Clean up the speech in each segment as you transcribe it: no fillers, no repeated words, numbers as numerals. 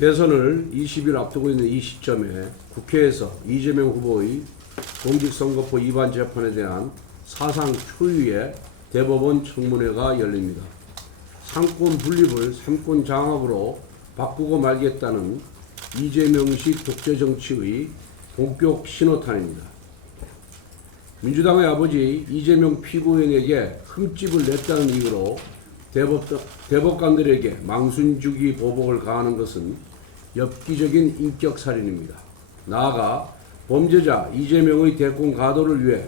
대선을 20일 앞두고 있는 이 시점에 국회에서 이재명 후보의 공직선거법 위반 재판에 대한 사상 초유의 대법원 청문회가 열립니다. 상권 분립을 삼권 장악으로 바꾸고 말겠다는 이재명식 독재 정치의 본격 신호탄입니다. 민주당의 아버지 이재명 피고인에게 흠집을 냈다는 이유로 대법관들에게 망신주기 보복을 가하는 것은 엽기적인 인격살인입니다. 나아가 범죄자 이재명의 대권 가도를 위해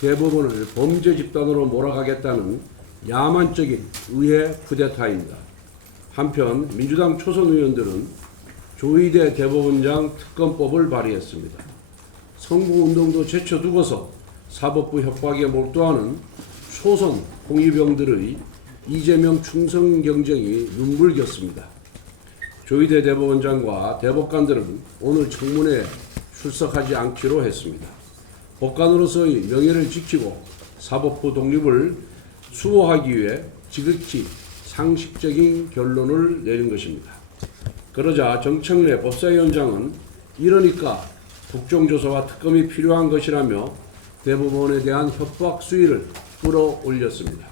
대법원을 범죄 집단으로 몰아가겠다는 야만적인 의회 쿠데타입니다. 한편 민주당 초선 의원들은 조희대 대법원장 특검법을 발의했습니다. 선거운동도 제쳐두고서 사법부 협박에 몰두하는 초선 홍위병들의 이재명 충성 경쟁이 눈물겼습니다. 조희대 대법원장과 대법관들은 오늘 청문회에 출석하지 않기로 했습니다. 법관으로서의 명예를 지키고 사법부 독립을 수호하기 위해 지극히 상식적인 결론을 내린 것입니다. 그러자 정청래 법사위원장은 이러니까 국정조사와 특검이 필요한 것이라며 대법원에 대한 협박 수위를 끌어올렸습니다.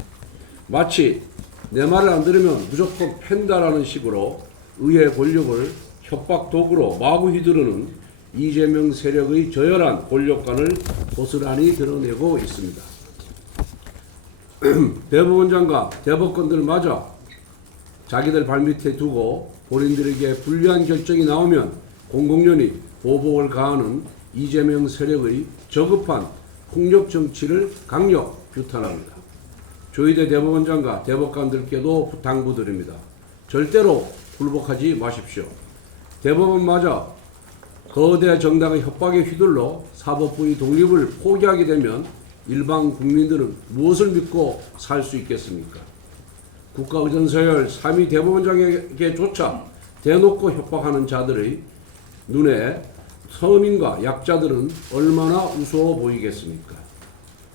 마치 내 말을 안 들으면 무조건 팬다라는 식으로 의회 권력을 협박 도구로 마구 휘두르는 이재명 세력의 저열한 권력관을 고스란히 드러내고 있습니다. 대법원장과 대법관들마저 자기들 발밑에 두고 본인들에게 불리한 결정이 나오면 공공연히 보복을 가하는 이재명 세력의 저급한 폭력 정치를 강력 규탄합니다. 조희대 대법원장과 대법관들께도 당부드립니다. 절대로 굴복하지 마십시오. 대법원마저 거대 정당의 협박에 휘둘러 사법부의 독립을 포기하게 되면 일반 국민들은 무엇을 믿고 살 수 있겠습니까? 국가의전서열 3위 대법원장에게조차 대놓고 협박하는 자들의 눈에 서민과 약자들은 얼마나 우스워 보이겠습니까?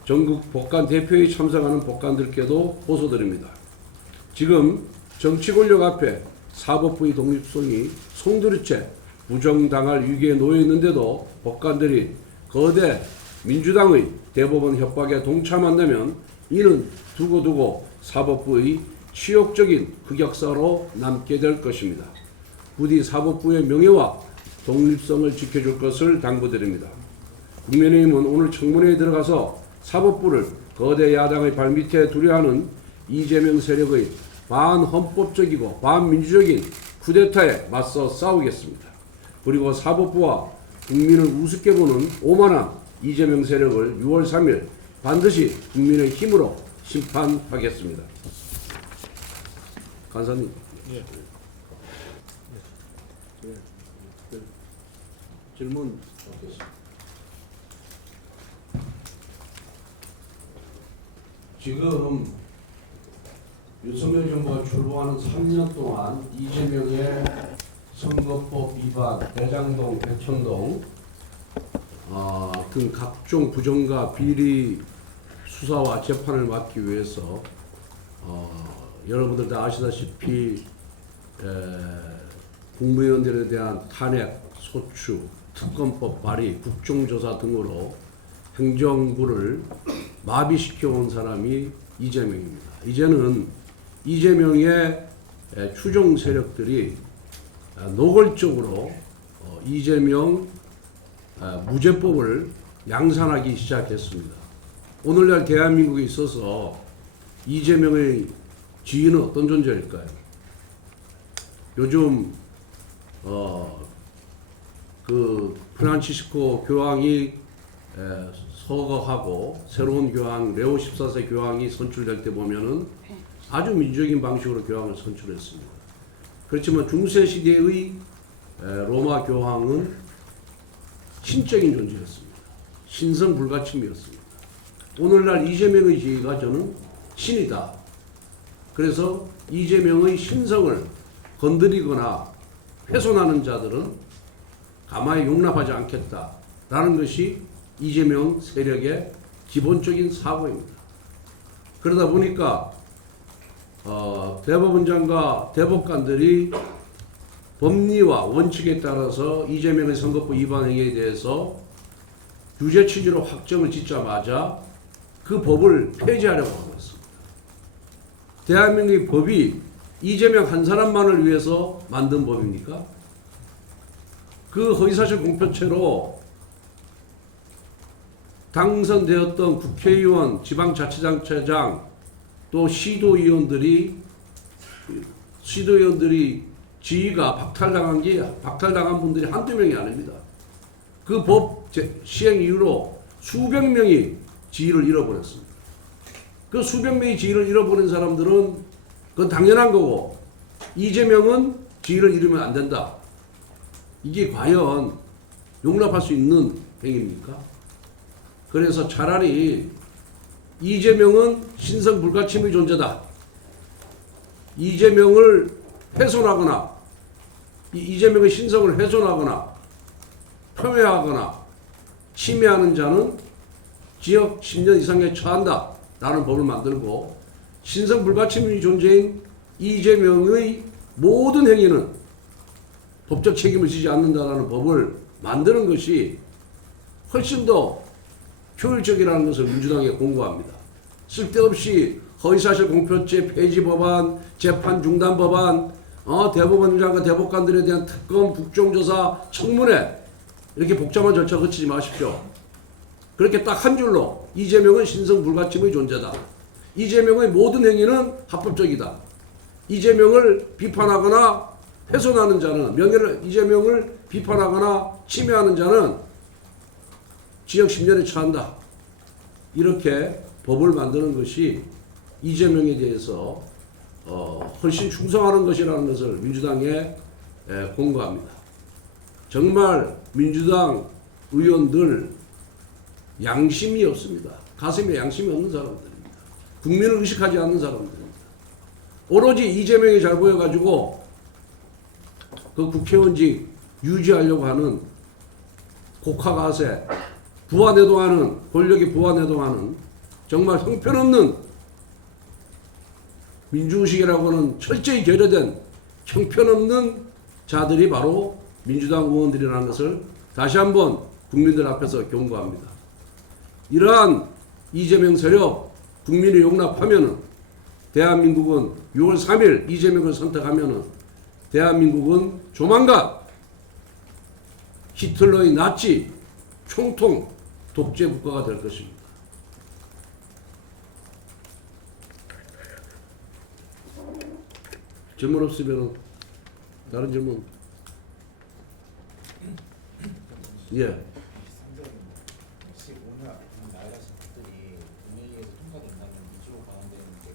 전국 법관 대표회의 참석하는 법관들께도 호소드립니다. 지금 정치 권력 앞에 사법부의 독립성이 송두리째 부정당할 위기에 놓여 있는데도 법관들이 거대 민주당의 대법원 협박에 동참한다면 이는 두고두고 사법부의 치욕적인 흑역사로 남게 될 것입니다. 부디 사법부의 명예와 독립성을 지켜줄 것을 당부드립니다. 국민의힘은 오늘 청문회에 들어가서 사법부를 거대 야당의 발밑에 두려 하는 이재명 세력의 반헌법적이고 반민주적인 쿠데타에 맞서 싸우겠습니다. 그리고 사법부와 국민을 우습게 보는 오만한 이재명 세력을 6월 3일 반드시 국민의 힘으로 심판하겠습니다. 간사님. 예. 질문 받겠습니다. 지금 윤석열 정부가 출범하는 3년 동안 이재명의 선거법 위반, 대장동, 대천동 등 각종 부정과 비리 수사와 재판을 막기 위해서 여러분들 다 아시다시피 국무위원들에 대한 탄핵, 소추, 특검법 발의, 국정조사 등으로 행정부를 마비시켜온 사람이 이재명입니다. 이제는 이재명의 추종 세력들이 노골적으로 이재명 무죄법을 양산하기 시작했습니다. 오늘날 대한민국에 있어서 이재명의 지위는 어떤 존재일까요? 요즘 그 프란치스코 교황이 서거하고 새로운 교황 레오 14세 교황이 선출될 때 보면은 아주 민주적인 방식으로 교황을 선출했습니다. 그렇지만 중세 시대의 로마 교황은 신적인 존재였습니다. 신성 불가침이었습니다. 오늘날 이재명의 지위가 저는 신이다. 그래서 이재명의 신성을 건드리거나 훼손하는 자들은 가만히 용납하지 않겠다라는 것이 이재명 세력의 기본적인 사고입니다. 그러다 보니까 대법원장과 대법관들이 법리와 원칙에 따라서 이재명의 선거법 위반 행위에 대해서 유죄 취지로 확정을 짓자마자 그 법을 폐지하려고 하고 있습니다. 대한민국의 법이 이재명 한 사람만을 위해서 만든 법입니까? 그 허위사실 공표죄로 당선되었던 국회의원, 지방자치단체장, 또 시도의원들이 지위가 박탈당한 분들이 한두 명이 아닙니다. 그 법 시행 이후로 수백 명이 지위를 잃어버렸습니다. 그 수백 명이 지위를 잃어버린 사람들은 그건 당연한 거고, 이재명은 지위를 잃으면 안 된다. 이게 과연 용납할 수 있는 행위입니까? 그래서 차라리 이재명은 신성 불가침의 존재다. 이재명을 훼손하거나 이재명의 신성을 훼손하거나 폄훼하거나 침해하는 자는 징역 10년 이상에 처한다 라는 법을 만들고, 신성 불가침의 존재인 이재명의 모든 행위는 법적 책임을 지지 않는다라는 법을 만드는 것이 훨씬 더 효율적이라는 것을 민주당에 공고합니다. 쓸데없이 허위사실 공표죄 폐지 법안, 재판 중단 법안, 대법원장과 대법관들에 대한 특검, 국정조사, 청문회, 이렇게 복잡한 절차 거치지 마십시오. 그렇게 딱 한 줄로 이재명은 신성 불가침의 존재다. 이재명의 모든 행위는 합법적이다. 이재명을 비판하거나 훼손하는 자는, 이재명을 비판하거나 침해하는 자는 징역 10년에 처한다. 이렇게 법을 만드는 것이 이재명에 대해서 훨씬 충성하는 것이라는 것을 민주당에 공고합니다. 정말 민주당 의원들 양심이 없습니다. 가슴에 양심이 없는 사람들입니다. 국민을 의식하지 않는 사람들입니다. 오로지 이재명이 잘 보여가지고 그 국회의원직 유지하려고 하는 곡화가세, 부화내동하는, 권력이 부화내동하는 정말 형편없는, 민주의식이라고는 철저히 결여된 형편없는 자들이 바로 민주당 의원들이라는 것을 다시 한번 국민들 앞에서 경고합니다. 이러한 이재명 세력 국민이 용납하면은 대한민국은 6월 3일 이재명을 선택하면은 대한민국은 조만간 히틀러의 나치 총통 독재 국가가 될 것입니다. 질문 없으면 다른 질문. 예. 혹시 오늘 나열하신 것들이 국회에서 통과된다면 이주로 반환되는 게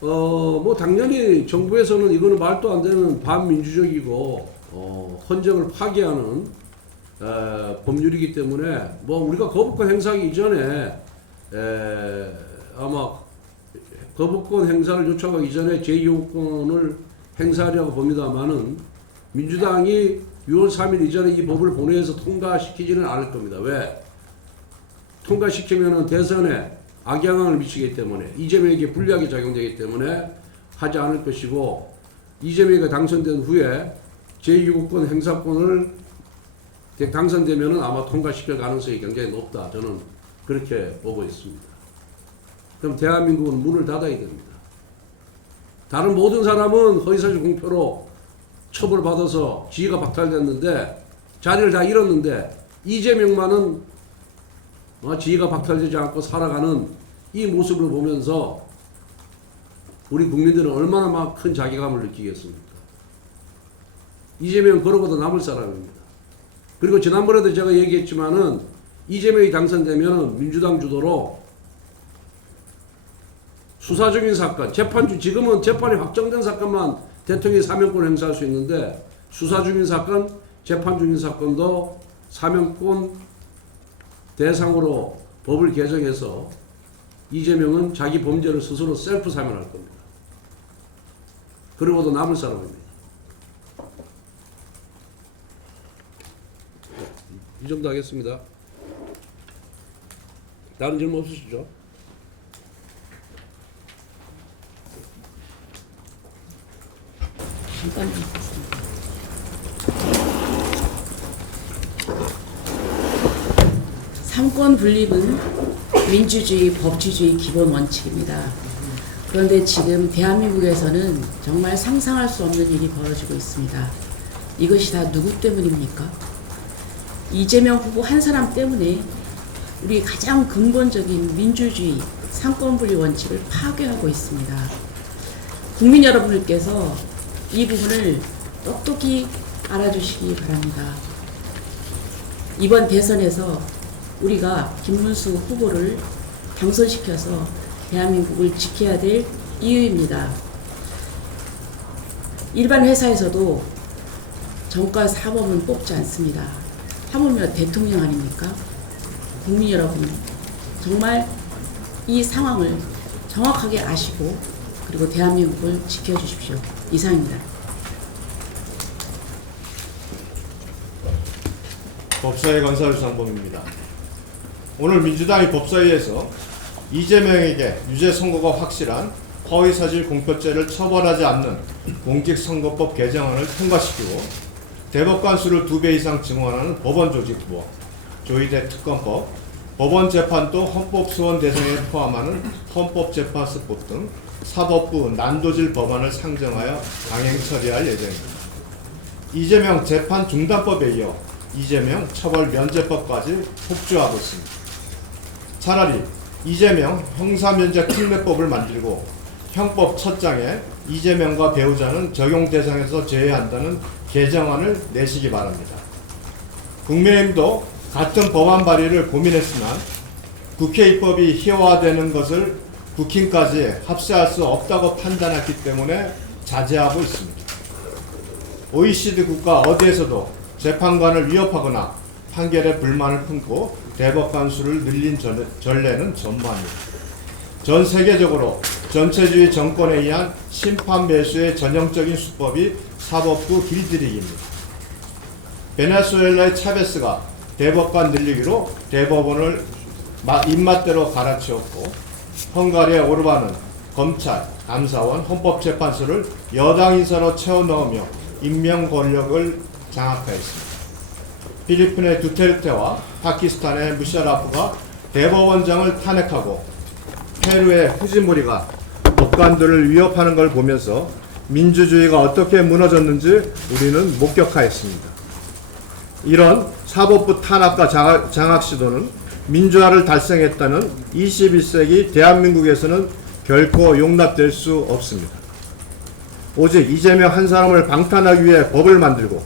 뭐 당연히 정부에서는 이거는 말도 안 되는 반민주적이고 헌정을 파괴하는 법률이기 때문에 뭐 우리가 거부권 행사하기 이전에 아마 거부권 행사를 요청하기 전에 제2호권을 행사하려고 봅니다만은 민주당이 6월 3일 이전에 이 법을 본회의에서 통과시키지는 않을 겁니다. 왜? 통과시키면은 대선에 악영향을 미치기 때문에, 이재명에게 불리하게 작용되기 때문에 하지 않을 것이고, 이재명이 당선된 후에 제2호권 행사권을 당선되면은 아마 통과시킬 가능성이 굉장히 높다. 저는 그렇게 보고 있습니다. 그럼 대한민국은 문을 닫아야 됩니다. 다른 모든 사람은 허위사실 공표로 처벌받아서 지위가 박탈됐는데, 자리를 다 잃었는데, 이재명만은 지위가 박탈되지 않고 살아가는 이 모습을 보면서 우리 국민들은 얼마나 큰 자괴감을 느끼겠습니까? 이재명은 그러고도 남을 사람입니다. 그리고 지난번에도 제가 얘기했지만은 이재명이 당선되면 민주당 주도로 수사 중인 사건, 지금은 재판이 확정된 사건만 대통령이 사면권 행사할 수 있는데, 수사 중인 사건, 재판 중인 사건도 사면권 대상으로 법을 개정해서 이재명은 자기 범죄를 스스로 셀프 사면할 겁니다. 그러고도 남을 사람입니다. 이 정도 하겠습니다. 다른 질문 없으시죠? 잠깐만. 삼권 분립은 민주주의, 법치주의 기본 원칙입니다. 그런데 지금 대한민국에서는 정말 상상할 수 없는 일이 벌어지고 있습니다. 이것이 다 누구 때문입니까? 이재명 후보 한 사람 때문에 우리 가장 근본적인 민주주의, 삼권분립 원칙을 파괴하고 있습니다. 국민 여러분들께서 이 부분을 똑똑히 알아주시기 바랍니다. 이번 대선에서 우리가 김문수 후보를 당선시켜서 대한민국을 지켜야 될 이유입니다. 일반 회사에서도 정가 사범은 뽑지 않습니다. 하물며 대통령 아닙니까? 국민 여러분, 정말 이 상황을 정확하게 아시고 그리고 대한민국을 지켜주십시오. 이상입니다. 법사위 건설 장범입니다. 오늘 민주당이 법사위에서 이재명에게 유죄 선고가 확실한 허위사실 공표죄를 처벌하지 않는 공직선거법 개정안을 통과시키고 대법관 수를 2배 이상 증원하는 법원조직법, 조의대 특검법, 법원재판도 헌법소원 대상에 포함하는 헌법재판소법 등 사법부 난도질 법안을 상정하여 강행 처리할 예정입니다. 이재명 재판 중단법에 이어 이재명 처벌 면제법까지 폭주하고 있습니다. 차라리 이재명 형사면제 특례법을 만들고 형법 첫 장에 이재명과 배우자는 적용 대상에서 제외한다는 개정안을 내시기 바랍니다. 국민의힘도 같은 법안 발의를 고민했으나 국회 입법이 희화화되는 것을 국힘까지 합세할 수 없다고 판단했기 때문에 자제하고 있습니다. OECD 국가 어디에서도 재판관을 위협하거나 판결에 불만을 품고 대법관 수를 늘린 전례는 전무합니다. 전 세계적으로 전체주의 정권에 의한 심판 매수의 전형적인 수법이 사법부 길들이기입니다. 베네수엘라의 차베스가 대법관 늘리기로 대법원을 입맛대로 갈아치웠고, 헝가리의 오르반은 검찰, 감사원, 헌법재판소를 여당 인사로 채워 넣으며 임명 권력을 장악하였습니다. 필리핀의 두테르테와 파키스탄의 무샤라프가 대법원장을 탄핵하고 페루의 후지모리가 법관들을 위협하는 걸 보면서 민주주의가 어떻게 무너졌는지 우리는 목격하였습니다. 이런 사법부 탄압과 장악 시도는 민주화를 달성했다는 21세기 대한민국에서는 결코 용납될 수 없습니다. 오직 이재명 한 사람을 방탄하기 위해 법을 만들고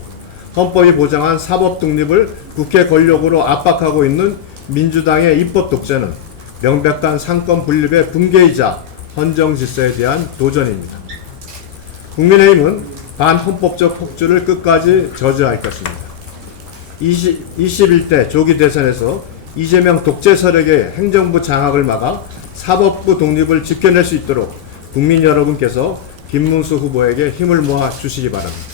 헌법이 보장한 사법 독립을 국회 권력으로 압박하고 있는 민주당의 입법 독재는 명백한 상권 분립의 붕괴이자 헌정 질서에 대한 도전입니다. 국민의힘은 반헌법적 폭주를 끝까지 저지할 것입니다. 21대 조기 대선에서 이재명 독재 세력의 행정부 장악을 막아 사법부 독립을 지켜낼 수 있도록 국민 여러분께서 김문수 후보에게 힘을 모아 주시기 바랍니다.